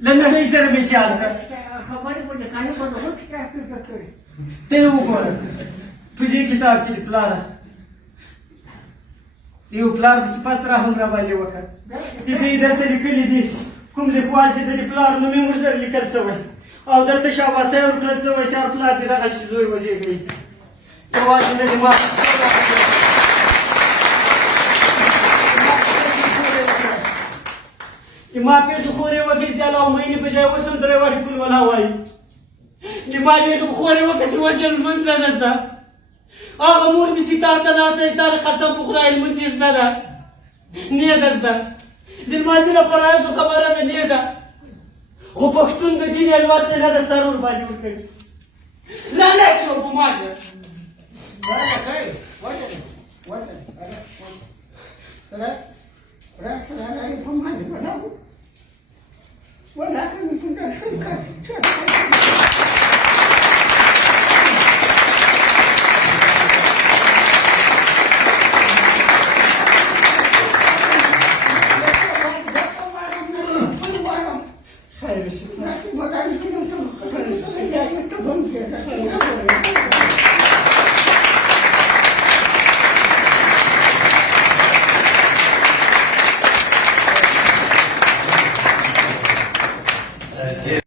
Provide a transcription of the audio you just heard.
Lembra nem ser mexicana. Tem o fora. Podia quitar aquele plano. E o plano se para trás um trabalho aqui. E daí dentro daquele disse, como de quase daquele plano não me mostra de calção. Ao dar te chava a ser o calção vai ser plano de dar a xizoi você aqui. Eu acho que ele mata. ما في دخوري وقت ديال امي بجاي وسم دريوار كل ولا واي لما جاي دخوري وقت وجه المنزل نزا امور بسيطات ناس يتال قسم بخدا المنزل زدا نيدا زدا للمازل برايز خبره نيدا خو پختون د دین الواسه نه سرور باندې ورکړي لا لا شو بماجه ولا كاي ولا راس لا يفهم هذا ولكن كنت أشوفك خير